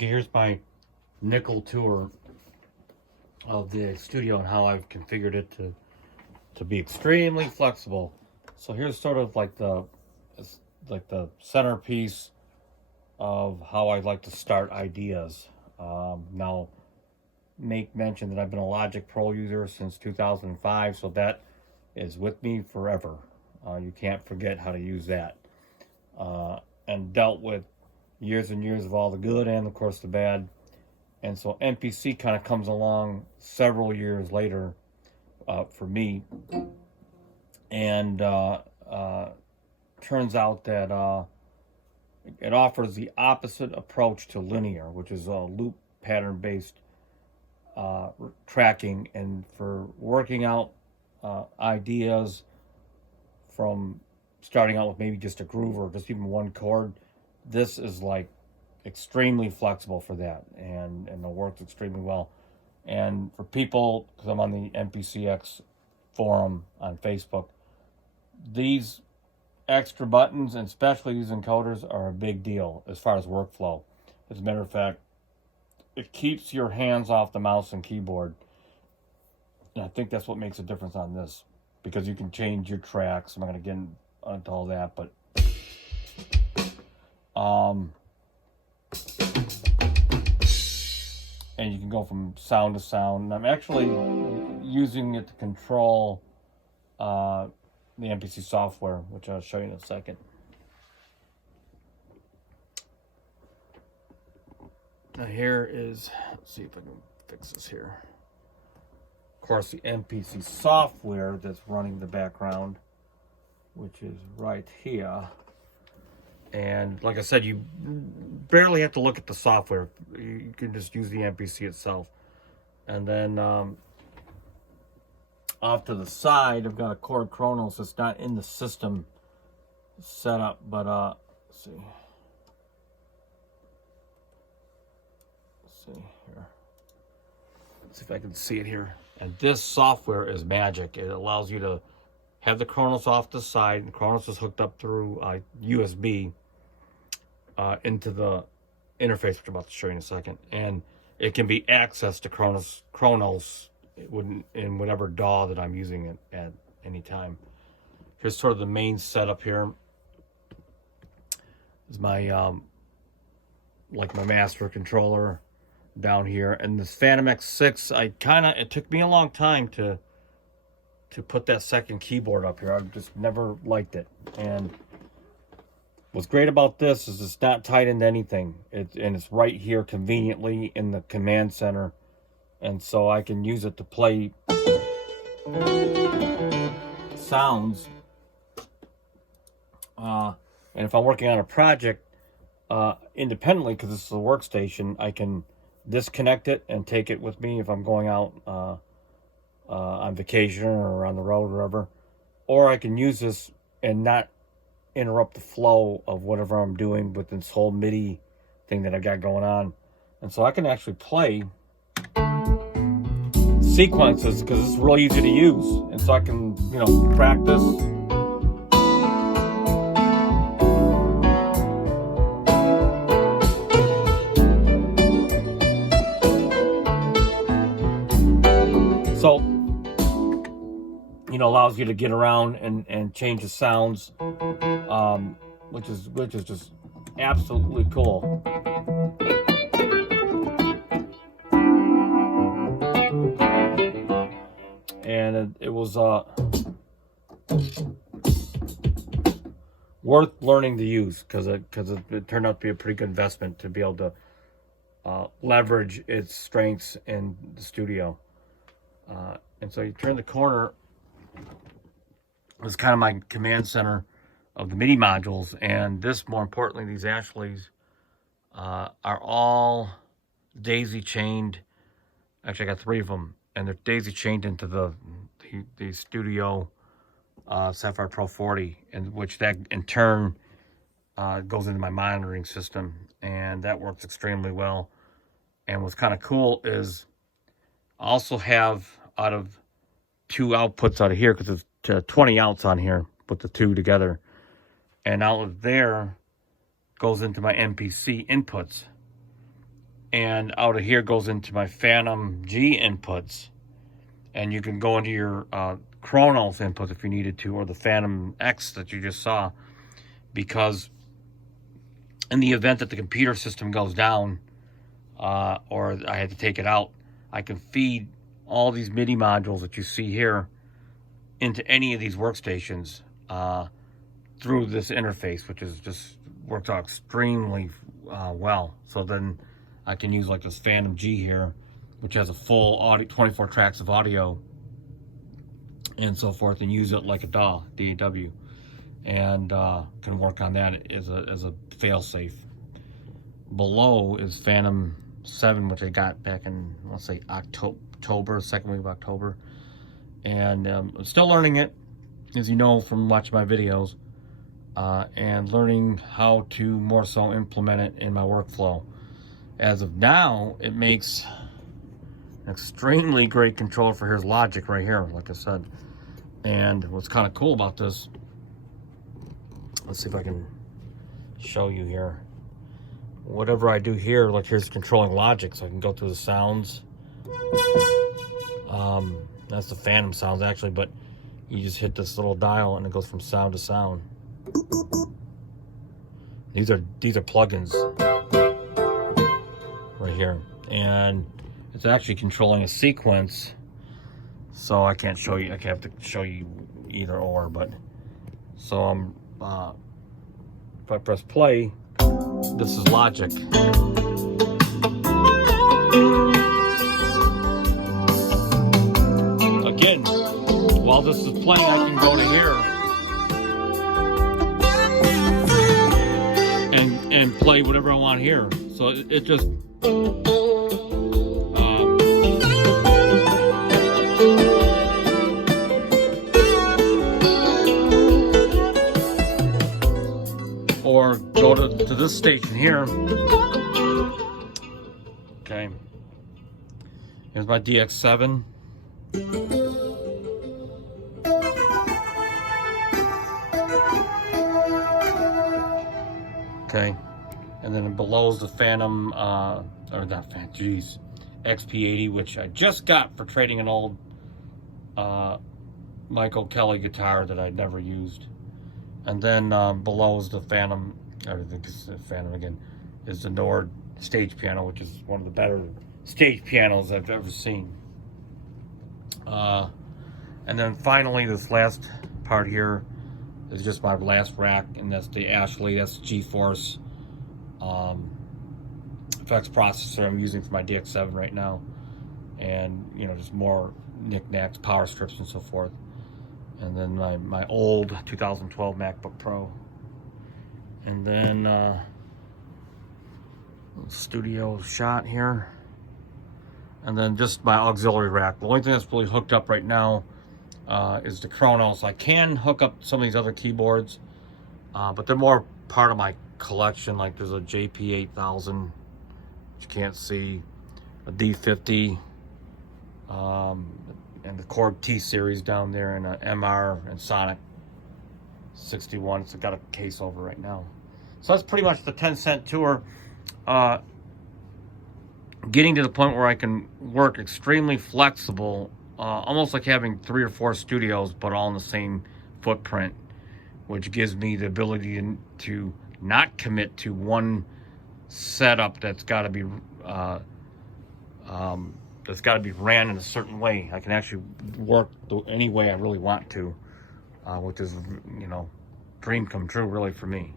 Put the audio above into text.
Here's my nickel tour of the studio and how I've configured it to be extremely flexible. So here's sort of like the centerpiece of how I like to start ideas. Now, make mention that I've been a Logic Pro user since 2005, so that is with me forever. You can't forget how to use that. And dealt with years and years of all the good and, of course, the bad. And so MPC kind of comes along several years later for me. And turns out that it offers the opposite approach to linear, which is a loop pattern-based tracking. And for working out ideas from starting out with maybe just a groove or just even one chord, this is like extremely flexible for that, and it works extremely well. And for people, because I'm on the MPCX forum on Facebook, these extra buttons, and especially these encoders, are a big deal as far as workflow. As a matter of fact, it keeps your hands off the mouse and keyboard, and I think that's what makes a difference on this, because you can change your tracks. I'm not going to get into all that, but and you can go from sound to sound. And I'm actually using it to control the MPC software, which I'll show you in a second. Now here is, let's see if I can fix this here. Of course, the MPC software that's running the background, which is right here. And like I said, you barely have to look at the software. You can just use the MPC itself. And then off to the side, I've got a chord Chronos that's not in the system setup, but let's see. Let's see here. Let's see if I can see it here. And this software is magic. It allows you to have the Chronos off the side, and Chronos is hooked up through USB into the interface, which I'm about to show you in a second, and it can be accessed to Chronos in whatever DAW that I'm using it at any time. Here's sort of the main setup here. This is my like my master controller down here, and this Phantom X6, it took me a long time to put that second keyboard up here. I've just never liked it. And what's great about this is it's not tied into anything. And it's right here conveniently in the command center. And so I can use it to play sounds. And if I'm working on a project independently, because this is a workstation, I can disconnect it and take it with me if I'm going out on vacation or on the road or whatever. Or I can use this and not interrupt the flow of whatever I'm doing with this whole MIDI thing that I got going on. And so I can actually play sequences because it's really easy to use. And so I can, practice. So, allows you to get around and change the sounds, which is just absolutely cool. And it was worth learning to use because it turned out to be a pretty good investment to be able to leverage its strengths in the studio. And so you turn the corner, it's kind of my command center of the MIDI modules. And this, more importantly, these Ashleys are all daisy chained. Actually, I got 3 of them, and they're daisy chained into the Studio Sapphire Pro 40, and which that in turn goes into my monitoring system, and that works extremely well. And what's kind of cool is I also have out of 2 outputs out of here, because there's 20 outs on here, put the 2 together, and out of there goes into my MPC inputs. And out of here goes into my Phantom G inputs. And you can go into your Kronos inputs if you needed to, or the Phantom X that you just saw. Because in the event that the computer system goes down, or I had to take it out, I can feed all these MIDI modules that you see here into any of these workstations through this interface, which is just works out extremely well. So then I can use like this Phantom G here, which has a full audio, 24 tracks of audio and so forth, and use it like a DAW, DAW, and can work on that as a fail-safe. Below is Phantom 7, which I got back in, let's say, October, second week of October. And I'm still learning it, as you know from watching my videos, and learning how to more so implement it in my workflow. As of now, it makes an extremely great controller for here's Logic right here, like I said. And what's kind of cool about this, let's see if I can show you here. Whatever I do here, like here's controlling Logic, so I can go through the sounds. That's the Phantom sounds actually, but you just hit this little dial and it goes from sound to sound. These are plugins right here, and it's actually controlling a sequence. So I can't show you. I have to show you either or, but so I'm. If I press play, this is Logic. Again, while this is playing, I can go to here and play whatever I want here. So it just or go to this station here. Okay, here's my DX7. Okay, and then below is the Phantom, or not Phantom, geez, XP80, which I just got for trading an old Michael Kelly guitar that I'd never used. And then below is the Phantom, I think it's the Phantom again, is the Nord stage piano, which is one of the better stage pianos I've ever seen. And then finally, this last part here is just my last rack, and that's the Ashley, that's GeForce effects processor I'm using for my DX7 right now. And, you know, just more knickknacks, power strips, and so forth. And then my old 2012 MacBook Pro. And then studio shot here. And then just my auxiliary rack. The only thing that's really hooked up right now is the Kronos. I can hook up some of these other keyboards, but they're more part of my collection. Like there's a JP8000, which you can't see, a D50, and the Korg T-Series down there, and a MR and Sonic 61. It's got a case over right now. So that's pretty much the 10-cent tour. Getting to the point where I can work extremely flexible, almost like having 3 or 4 studios, but all in the same footprint, which gives me the ability to not commit to one setup that's got to be ran in a certain way. I can actually work any way I really want to, which is, you know, dream come true really for me.